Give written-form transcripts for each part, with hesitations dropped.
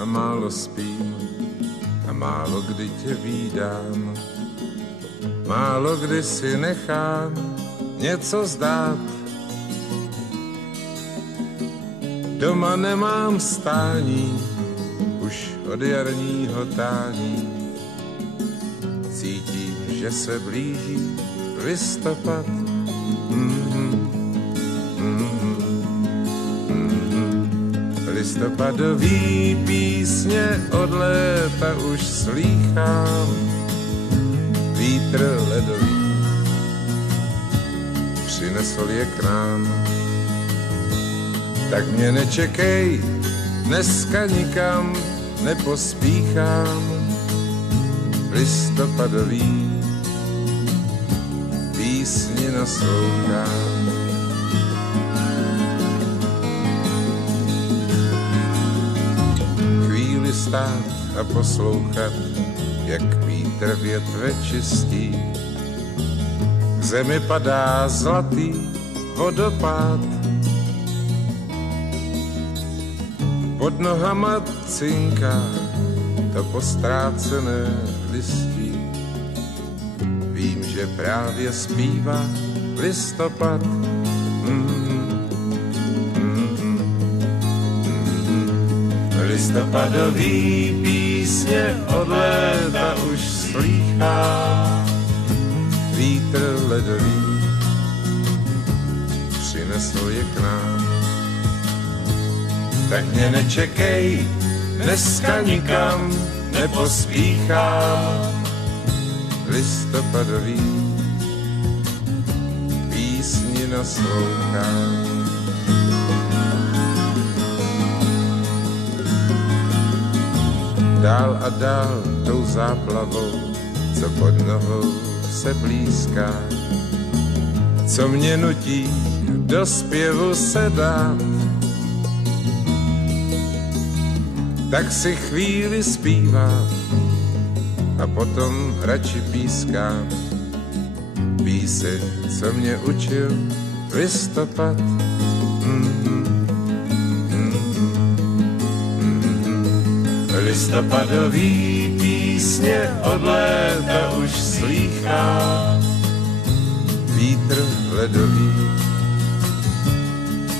a málo spím a málo kdy tě vídám. Málo kdy si nechám něco zdát. Doma nemám stání, už od jarního tání. Cítím, že se blíží listopad. Listopadový písně od léta už slýchám. Vítr ledový přinesl je k nám. Tak mě nečekej, dneska nikam nepospíchám. Listopadový písni naslouchám. Chvíli stát a poslouchat, jak vítr větve čistí. K zemi padá zlatý vodopád. Pod nohama cinká to postrácené listí. Vím, že právě zpívá listopad. Listopadový písně od léta už slýchá. Vítr ledový přinesl je k nám. Tak mě nečekej, dneska nikam nepospíchám. Listopadový písni naslouchám. Dál a dál tou záplavou, co pod nohou se blízká, co mě nutí do zpěvu se dát. Tak si chvíli zpívám a potom radši pískám píseň, co mě učil listopad. Listopadový písně od léta už slýchám. Vítr ledový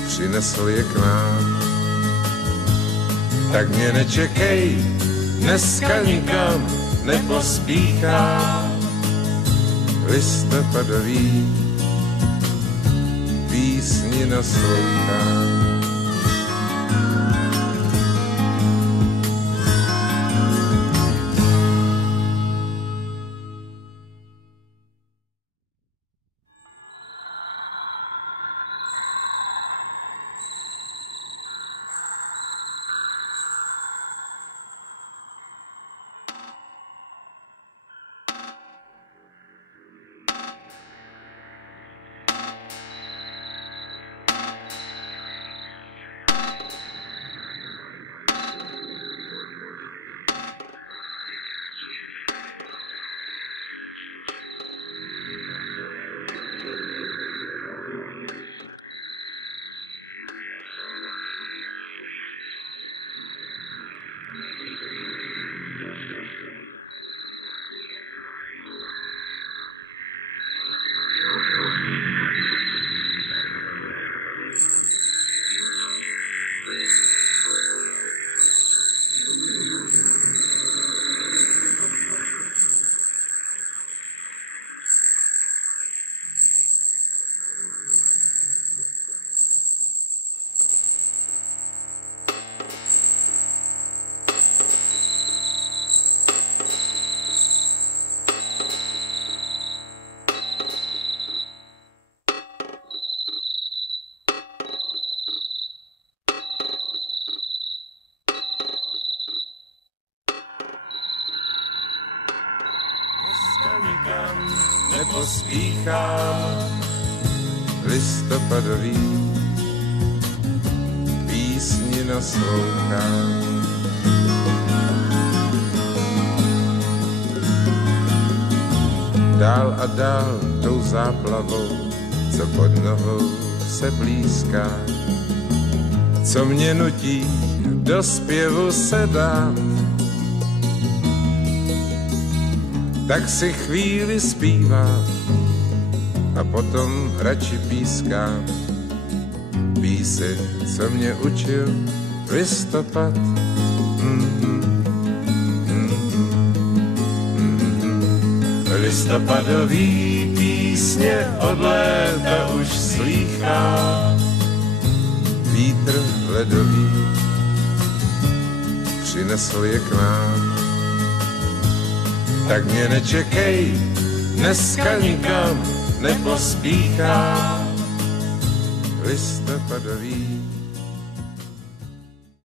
přinesl je k nám. Tak mě nečekej, dneska nikam nepospíchám. Listopadový písni naslouchám. Nikam nepospíchám. Listopadový písni naslouchám. Dál a dál tou záplavou, co pod nohou se blízká, co mě nutí do zpěvu se dát. Tak si chvíli zpívá a potom radši píská píseň, co mě učil listopad. Listopadový písně od léta už slýchá, vítr ledový přinesl je k nám. Tak mě nečekej, dneska nikam nepospíchá. Listopadový